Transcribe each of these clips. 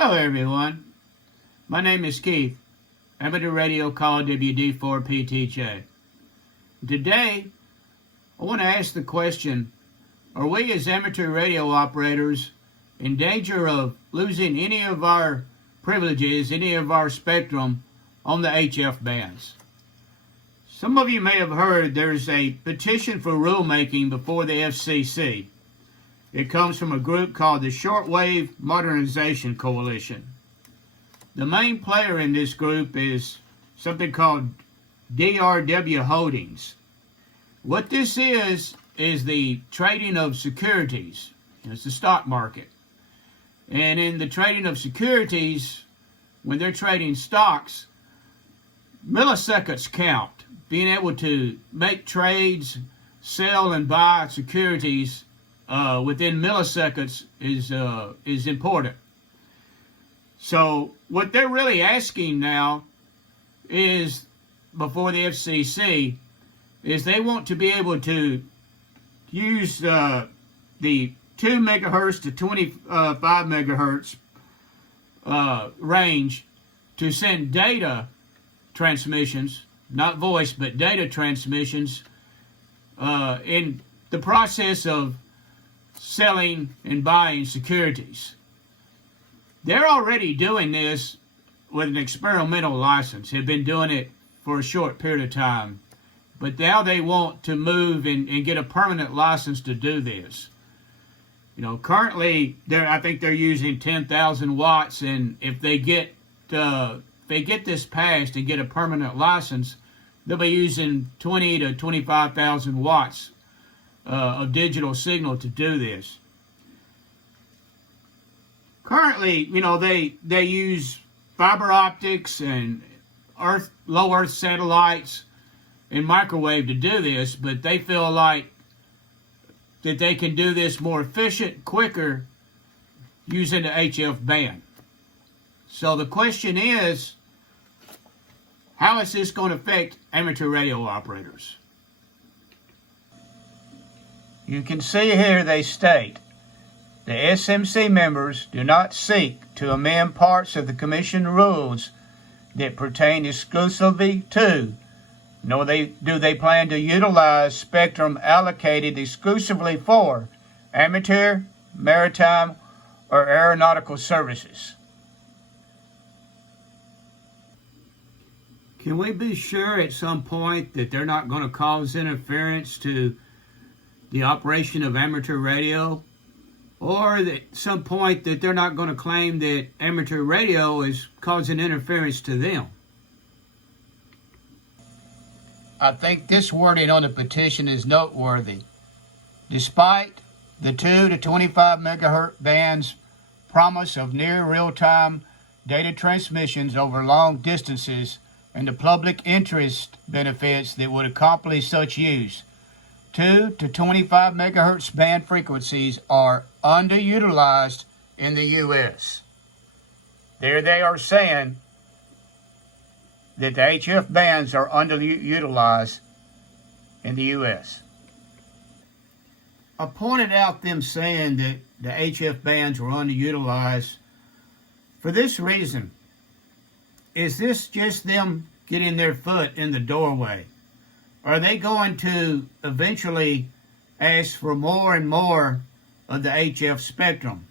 Hello everyone, my name is Keith, amateur radio call WD4PTJ. Today, I want to ask the question, are we as amateur radio operators in danger of losing any of our privileges, any of our spectrum on the HF bands? Some of you may have heard there's a petition for rulemaking before the FCC. It comes from a group called the Shortwave Modernization Coalition. The main player in this group is something called DRW Holdings. What this is the trading of securities. It's the stock market. And in the trading of securities, when they're trading stocks, milliseconds count. Being able to make trades, sell and buy securities within milliseconds is important. So what they're really asking now is, before the FCC, is they want to be able to use the 2 megahertz to 25 megahertz range to send data transmissions, not voice, but data transmissions in the process of selling and buying securities. They're already doing this with an experimental license, have been doing it for a short period of time, but now they want to move and get a permanent license to do this. You know, currently I think they're using 10,000 watts, and if they get this passed and get a permanent license, they'll be using 20 to 25,000 watts of digital signal to do this. Currently, you know, they use fiber optics and low Earth satellites and microwave to do this, but they feel like that they can do this more efficient, quicker, using the HF band. So the question is, how is this going to affect amateur radio operators? You can see here they state, the SMC members do not seek to amend parts of the Commission rules that pertain exclusively to, nor do they plan to utilize spectrum allocated exclusively for amateur, maritime, or aeronautical services. Can we be sure at some point that they're not going to cause interference to the operation of amateur radio? Or at some point that they're not going to claim that amateur radio is causing interference to them? I think this wording on the petition is noteworthy. Despite the 2 to 25 megahertz band's promise of near real-time data transmissions over long distances and the public interest benefits that would accomplish such use, 2 to 25 megahertz band frequencies are underutilized in the U.S. There they are saying that the HF bands are underutilized in the U.S. I pointed out them saying that the HF bands were underutilized for this reason. Is this just them getting their foot in the doorway? Are they going to eventually ask for more and more of the HF spectrum?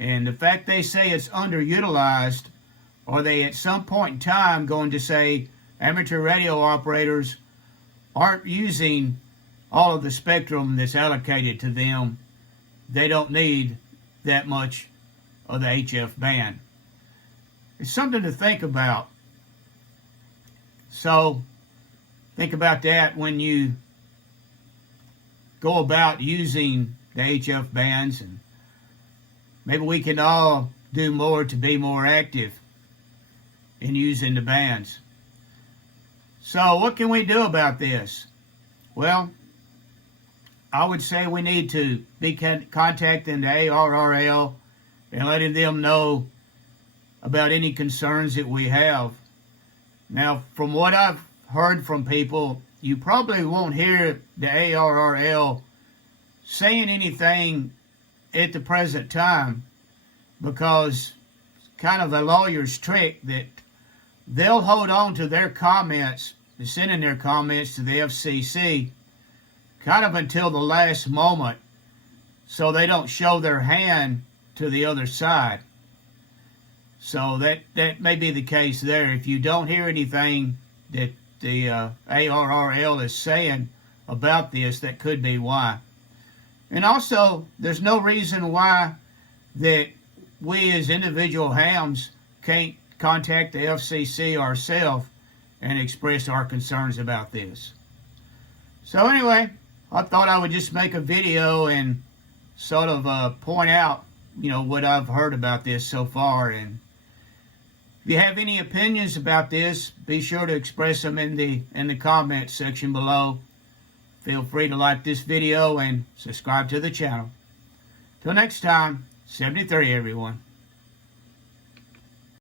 And the fact they say it's underutilized, are they at some point in time going to say amateur radio operators aren't using all of the spectrum that's allocated to them? They don't need that much of the HF band. It's something to think about. So think about that when you go about using the HF bands, and maybe we can all do more to be more active in using the bands. So what can we do about this? Well, I would say we need to be contacting the ARRL and letting them know about any concerns that we have. Now, from what I've heard from people, you probably won't hear the ARRL saying anything at the present time, because kind of a lawyer's trick that they'll hold on to their comments, sending their comments to the FCC, kind of until the last moment, so they don't show their hand to the other side. So that may be the case there. If you don't hear anything that the ARRL is saying about this, that could be why. And also, there's no reason why that we as individual hams can't contact the FCC ourselves and express our concerns about this. So anyway, I thought I would just make a video and sort of point out, what I've heard about this so far. And if you have any opinions about this, be sure to express them in the comment section below. Feel free to like this video and subscribe to the channel. Till next time, 73 everyone.